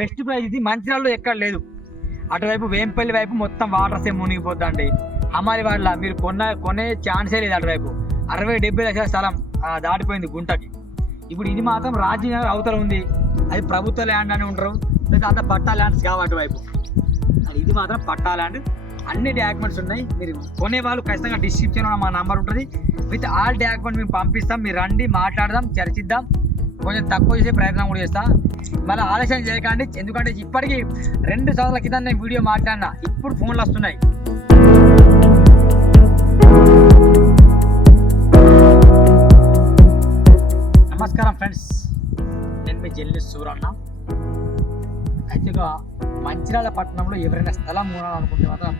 Best price ఇది మంచిర్యాలలో ఎక్కడ లేదు. అటువైపు వేంపల్లి వైపు మొత్తం వాటర్ సేమ్ మునిగిపోద్దండి. హమాలి వాళ్ళ మీరు కొనే ఛాన్సే లేదు. అటువైపు 60-70 లక్షల స్థలం దాటిపోయింది గుంటకి. ఇప్పుడు ఇది మాత్రం రాజీనగర్ అవతల ఉంది. అది ప్రభుత్వ ల్యాండ్ అని ఉంటారు, లేదా అంత పట్టా ల్యాండ్స్ కావు అటువైపు. ఇది మాత్రం పట్టా ల్యాండ్, అన్ని డాక్యుమెంట్స్ ఉన్నాయి. మీరు కొనే వాళ్ళు ఖచ్చితంగా డిస్క్రిప్షన్లో మా నెంబర్ ఉంటుంది. విత్ ఆల్ డాక్యుమెంట్ మేము పంపిస్తాం. మీరు రండి, మాట్లాడదాం, చర్చిద్దాం, కొంచెం తక్కువ చేసే ప్రయత్నం కూడా చేస్తా. మళ్ళీ ఆలస్యం చేయకండి, ఎందుకంటే ఇప్పటికీ 2 సంవత్సరాల క్రితం నేను వీడియో మాట్లాడినా, ఇప్పుడు ఫోన్లు వస్తున్నాయి. నమస్కారం ఫ్రెండ్స్, నేను మీ జర్నలిస్ట్ సూరన్న. అయితే మంచిర్యాల పట్టణంలో ఎవరైనా స్థలం కొనాలనుకుంటే మాత్రం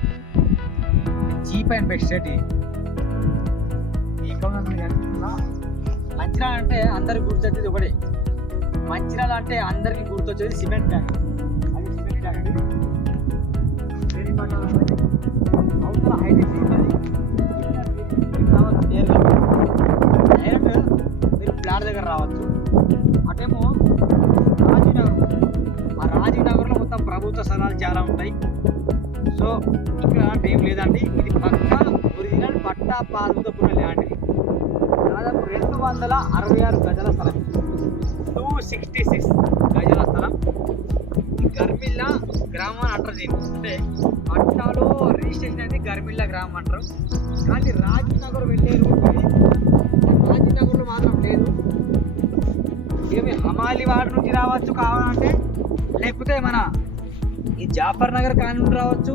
cheap and best rate. Mancherial అంటే అందరికి గుర్తొచ్చేది ఒకటే, మంచిర్యాల అంటే అందరికి గుర్తొచ్చేది సిమెంట్ ఫ్యాక్టరీ. అది సిమెంట్ ఫ్యాక్టరీ అవతల హైటెక్ ఉంటుంది. డైరెక్ట్ మీరు ప్లాట్ దగ్గర రావచ్చు. అటేమో రాజీనగర్, ఆ రాజీనగర్లో మొత్తం ప్రభుత్వ స్థలాలు చాలా ఉంటాయి. సో ఇక్కడ ఏం లేదండి, ఇది పక్కా ఒరిజినల్ పట్టా పాల్గొన్న ల్యాండ్. ఇది దాదాపు 266 గజాల స్థలం, 266 గజాల స్థలం. ఈ గర్మిల్లా గ్రామం అంటారు దీన్ని. అంటే పట్టాలో రిజిస్ట్రేషన్ అనేది గర్మిల్లా గ్రామం అంటారు. కానీ రాజీనగర్ వెళ్ళే రూట్ రాజీనగర్లో మాత్రం లేదు. ఏమి హమాలి వాడి నుంచి రావచ్చు కావాలంటే, లేకపోతే మన ఈ జాఫర్ నగర్ కాని నుండి రావచ్చు.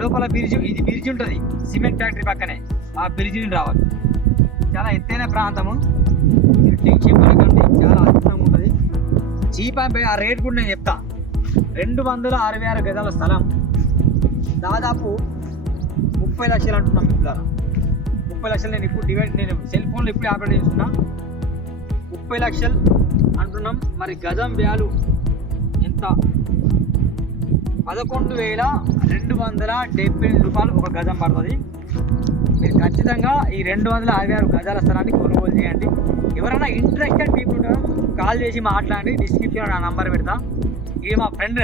లోపల బ్రిడ్జ్, ఇది బ్రిడ్జ్ ఉంటుంది సిమెంట్ ఫ్యాక్టరీ పక్కనే, ఆ బ్రిడ్జ్ నుండి రావచ్చు. చాలా ఎత్తైన ప్రాంతము, మీరు టెన్షన్ పడకండి, చాలా అద్భుతంగా ఉంటుంది. చీప్ అండ్ ఆ రేట్ కూడా నేను చెప్తా. 266 గజాల స్థలం, దాదాపు 30 లక్షలు అంటున్నాం. ఇప్పుడు 30 లక్షలు నేను సెల్ ఫోన్లో ఇప్పుడు ఆపరేట్ చేస్తున్నా. 30 లక్షలు అంటున్నాం. మరి గజం వ్యాలు ఎంత? 11,278 రూపాయలు ఒక గజం పడుతుంది. మీరు ఖచ్చితంగా ఈ 266 గజాల స్థలాన్ని కొనుగోలు చేయండి. ఎవరైనా ఇంట్రెస్టెడ్ పీపుల్ కాల్ చేసి మాట్లాడండి. డిస్క్రిప్షన్లో నా నంబర్ పెడతా. ఇది మా ఫ్రెండ్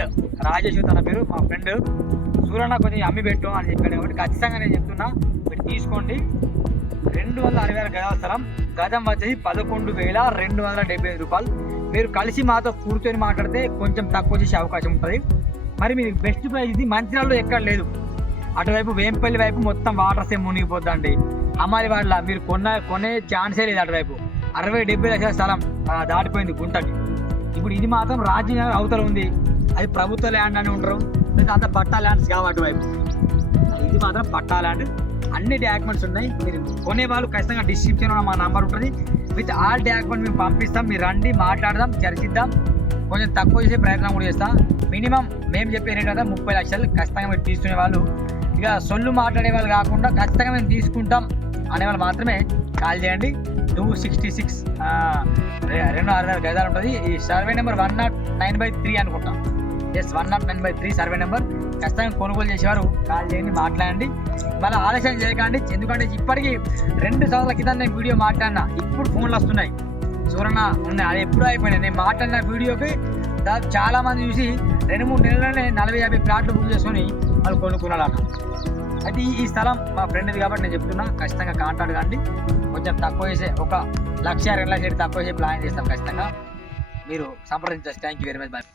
రాజేష్ తన పేరు. మా ఫ్రెండ్ సూరన్న కొంచెం అమ్మి పెట్టు అని చెప్పాడు కాబట్టి ఖచ్చితంగా నేను చెప్తున్నా, మీరు తీసుకోండి. 266 గజాల స్థలం, గజం వచ్చేసి 11,275 రూపాయలు. మీరు కలిసి మాతో కూర్చొని మాట్లాడితే కొంచెం తక్కువ చేసే అవకాశం ఉంటుంది. మరి మీకు బెస్ట్ ప్రైస్ ఇది మంచిర్యాలలో ఎక్కడ లేదు. అటువైపు వేంపల్లి వైపు మొత్తం వాటర్ సేమ్ మునిగిపోద్దండి. హమాలి వాళ్ళ మీరు కొనే ఛాన్సే లేదు. అటువైపు 60-70 లక్షల స్థలం దాటిపోయింది గుంటకి. ఇప్పుడు ఇది మాత్రం రాజీనగర్ అవతల ఉంది. అది ప్రభుత్వ ల్యాండ్ అని ఉంటారు, లేదా అంత పట్టా ల్యాండ్స్ కావు అటువైపు. ఇది మాత్రం పట్టా ల్యాండ్, అన్ని డాక్యుమెంట్స్ ఉన్నాయి. మీరు కొనే వాళ్ళు ఖచ్చితంగా డిస్క్రిప్షన్లో మా నెంబర్ ఉంటుంది. విత్ ఆల్ డాక్యుమెంట్ మేము పంపిస్తాం. మీరు రండి, మాట్లాడదాం, చర్చిద్దాం, కొంచెం తక్కువ చేసే ప్రయత్నం కూడా చేస్తాం. మినిమం మేము చెప్పే రేట్ కదా 30 లక్షలు. ఖచ్చితంగా మీరు తీసుకునే వాళ్ళు, ఇక సొల్లు మాట్లాడే వాళ్ళు కాకుండా ఖచ్చితంగా మేము తీసుకుంటాం అనేవాళ్ళు మాత్రమే కాల్ చేయండి. 266 266 గజాలు ఉంటుంది. ఈ సర్వే నెంబర్ 109/3 అనుకుంటాం. Yes, 109/3 survey number. ఖచ్చితంగా కొనుగోలు చేసేవారు కాల్ చేయండి, మాట్లాడండి. మళ్ళీ ఆలస్యం చేయకండి, ఎందుకంటే ఇప్పటికీ 2 సంవత్సరాల క్రితం నేను వీడియో మాట్లాడినా, ఇప్పుడు ఫోన్లు వస్తున్నాయి. సూరన్న ఉన్నాయి, అది ఎప్పుడూ అయిపోయినాయి. నేను మాట్లాడిన వీడియోకి చాలా మంది చూసి 2-3 నెలలనే 40-50 ప్లాట్లు బుక్ చేసుకొని వాళ్ళు కొనుక్కున్నాడు అన్న. అయితే ఈ స్థలం మా ఫ్రెండ్ది కాబట్టి నేను చెప్తున్నా, ఖచ్చితంగా కాంటాక్ట్ కండి. కొంచెం తక్కువ చేసే 1 లక్ష 2 లక్షలు తక్కువ చేసి ప్లాన్ చేస్తాం. ఖచ్చితంగా మీరు సంప్రదించవచ్చు. Thank you very much. Bye.